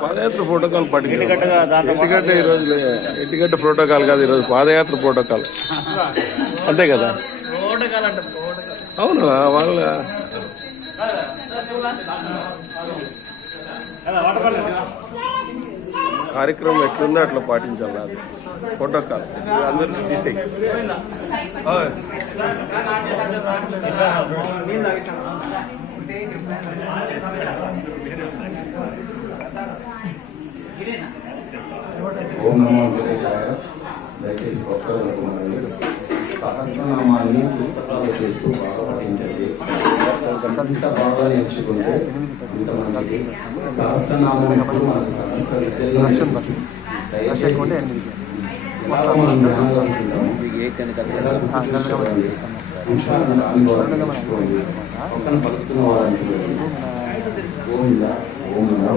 పాదయాత్ర protocol పట్టుకు ఎట్టిగడ్డ ఈరోజు ఎట్టిగడ్డ protocol కాదు ఈరోజు పాదయాత్ర ప్రోటోకాల్. అంతే కదా? అవును? వాళ్ళ కార్యక్రమం ఎట్లుందో అట్లా పాటించాలి అది. ప్రోటోకాల్ అందరినీ తీసేయి. ఓం నమో సహస్రనామాన్ని పుస్తకాలు చేస్తూ బాగా పఠించండి ఎంత బాగా నేర్చుకుంటే ఇంత మంచిది సహస్రనామం ఎప్పుడు మనకు సహస్ర విద్యలో దయచేసి మనం ఎలా అంశాలను నేర్చుకోండి. పక్కన పలుకుతున్న వారిని గోవింద ఓం నమో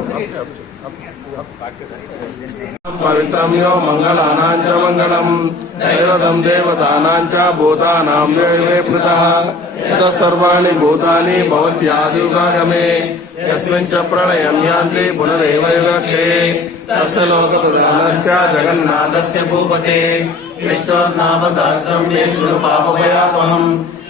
పవిత్రమ్యో మంగళానాంచ మంగళం దైవతం దేవతానాంచ భూతానాం దేవే పృత సర్వాణి భూతాని భవత్యాదియుగాగమే యస్మిన్ చ ప్రళయం యాంతి పునరేవ యుగక్షే తస్య లోక జగన్నాథస్య భూపతే విష్ణోర్నామ సహస్రం మే శృణు పాపభయాపహం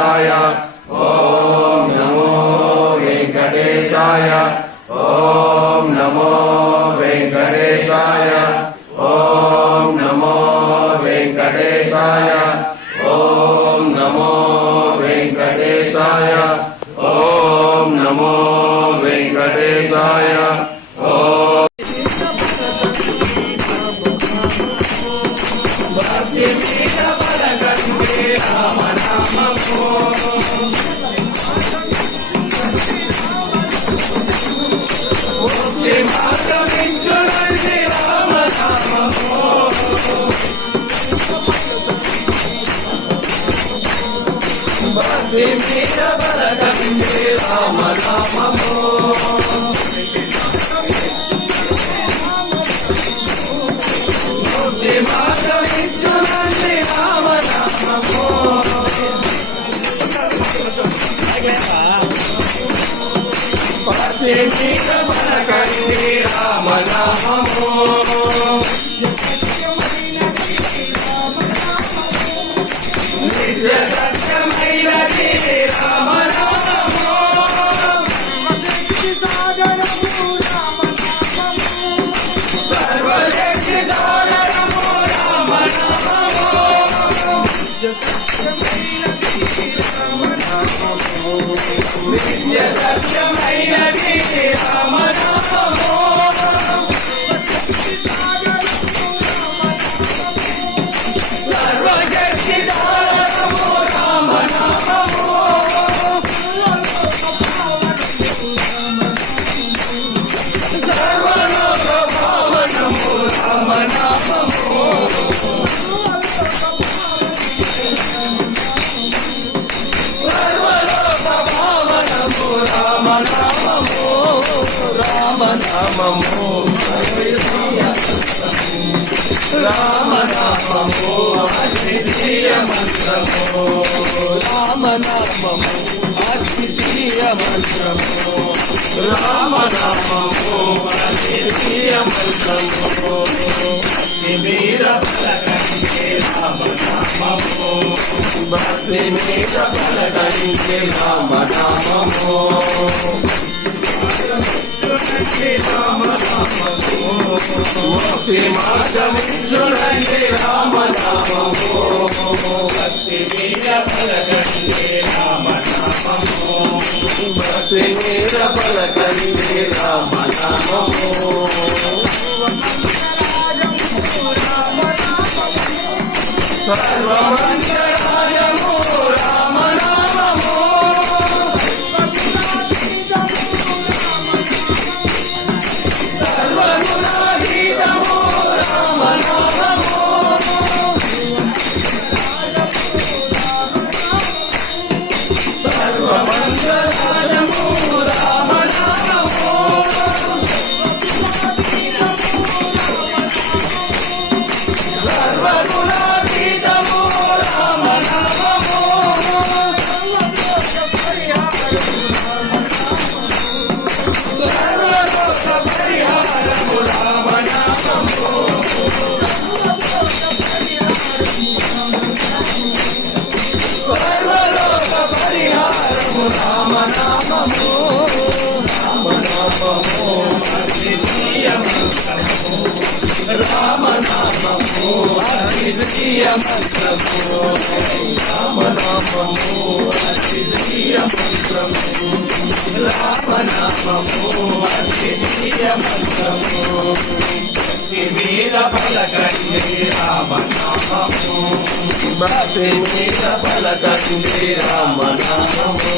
Shivaya. Om. రామము రామ నామము అద్వితీయ మంత్రము రామ నామము అద్వితీయ మంత్రము రామ నామము అద్వితీయ మంత్రము భక్తి మార్గమించునండి రామనామము భక్తి మీద పలకండి రామనామము భక్తి మీద పలకండి రామనామము కనకకు రామనామము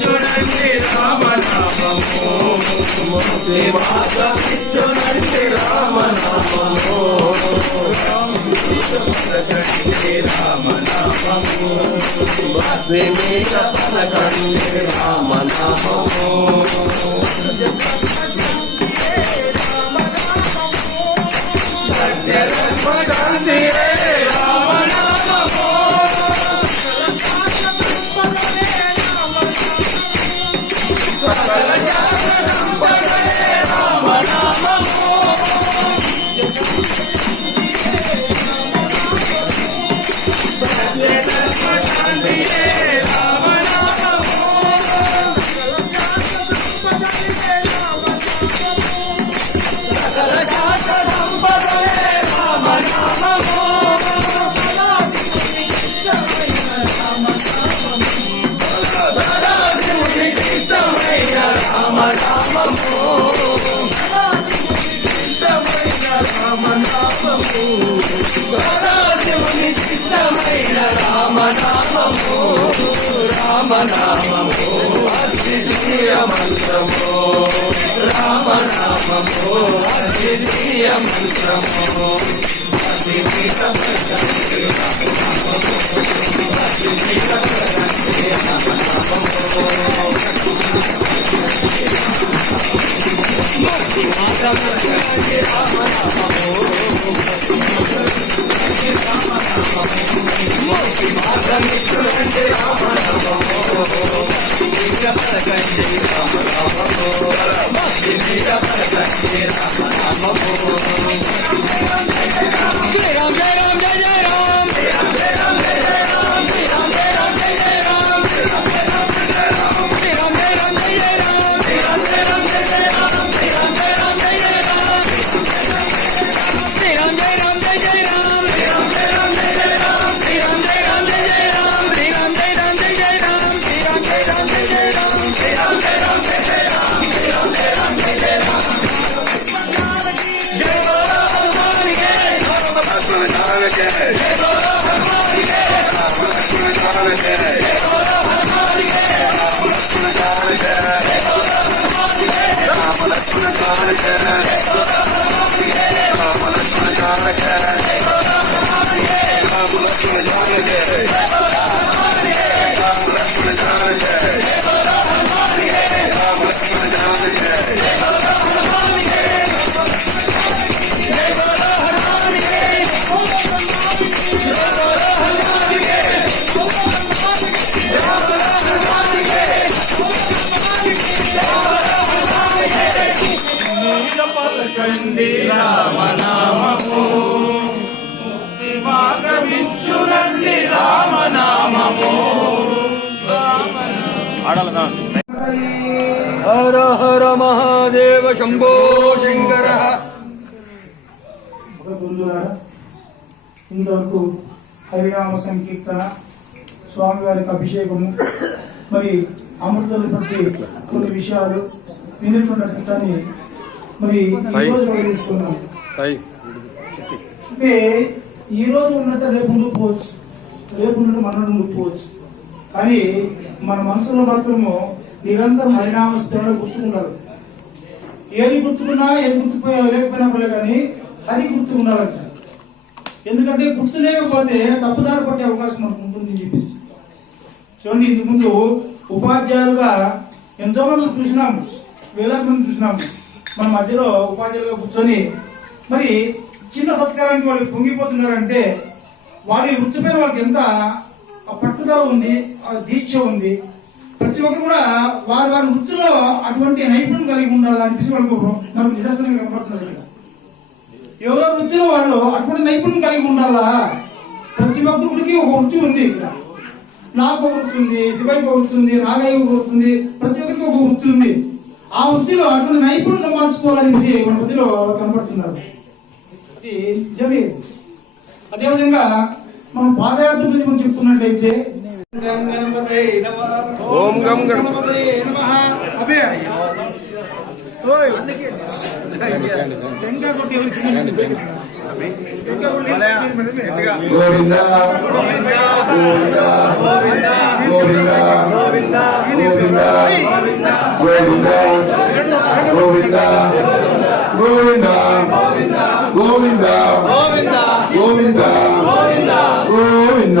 చూడండి రామనామము దేవాసూడండి రామనామము ప్రకటించే రామనామము మాధ్యమే పలకండి రామనామము మంత్రము రామనామము అద్వితీయ మంత్రము అద్వితీయ రామనామము Gracias. హర హర మహాదేవ శంభో శంకర. ఇంతవరకు హరినామ సంకీర్తన స్వామి వారికి అభిషేకము మరి అమృతలు పట్టి కొన్ని విషయాలు వినిటువంటి కష్టాన్ని మరి తీసుకున్నాం అంటే ఈ రోజు ఉన్నట్టు రేపు ముందుకు పోవచ్చు రేపు నుండి మన నుండి పోవచ్చు కానీ మన మనసులో మాత్రము నిరంతరం హరినామ స్మరణ గుర్తుకున్నారు ఏది గుర్తుకున్నా ఏది గుర్తుపోయా లేకపోయినప్పుడే కానీ హరి గుర్తు ఎందుకంటే గుర్తు లేకపోతే తప్పుదారి పట్టే అవకాశం మనకు ఉంటుందని చెప్పేసి. చూడండి ఇంతకుముందు ఉపాధ్యాయులుగా ఎంతో మంది చూసినాము. వేలాది మంది చూసినాము. మన మధ్యలో ఉపాధ్యాయులుగా కూర్చొని మరి చిన్న సత్కారానికి వాళ్ళు పొంగిపోతున్నారంటే వారి వృత్తి వాళ్ళకి ఎంత పట్టుదల ఉంది దీక్ష ఉంది. ప్రతి ఒక్కరు కూడా వారి వారి వృత్తిలో అటువంటి నైపుణ్యం కలిగి ఉండాలి అనిపించి వాళ్ళకు మనకు నిదర్శనం కనపడుతున్నారు ఇక్కడ. ఎవరో వృత్తిలో వాళ్ళు అటువంటి నైపుణ్యం కలిగి ఉండాలా? ప్రతి ఒక్కరికి ఒక వృత్తి ఉంది ఇక్కడ. నాకు ఒక వృత్తి ఉంది శివయ్యకి ఒక వృత్తి ఉంది నాగయ్య ఒక వృత్తి ఉంది ప్రతి ఒక్కరికి ఒక వృత్తి ఉంది. ఆ వృత్తిలో అటువంటి నైపుణ్యం సంపాదించుకోవాలని మన వృత్తిలో కనపడుతున్నారు. అది నిజమే. అదేవిధంగా మనం పాదయాత్ర గురించి మనం చెప్పుకున్నట్లయితే ఓం గం గణపతి అభే ఓయ్. టెంకాయ కొట్టి ఎవరు చిన్న టెంకాయ కొట్టి గోవింద గోవింద గోవింద గోవింద గోవింద గోవింద గోవింద గోవింద గోవింద గోవింద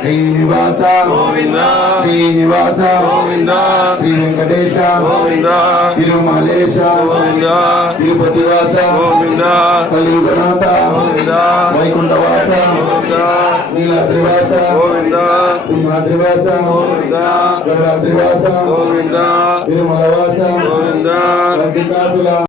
శ్రీనివాస గోవింద శ్రీనివాస గోవింద శ్రీ వెంకటేశ గోవింద తిరుమలేశ గోవింద తిరుపతివాస గోవింద కలియుగనాథ గోవింద వైకుంఠవాస గోవింద నీలాద్రివాస గోవింద సింహాద్రివాస గోవింద గౌరాద్రివాస గోవింద తిరుమలవాస గోవింద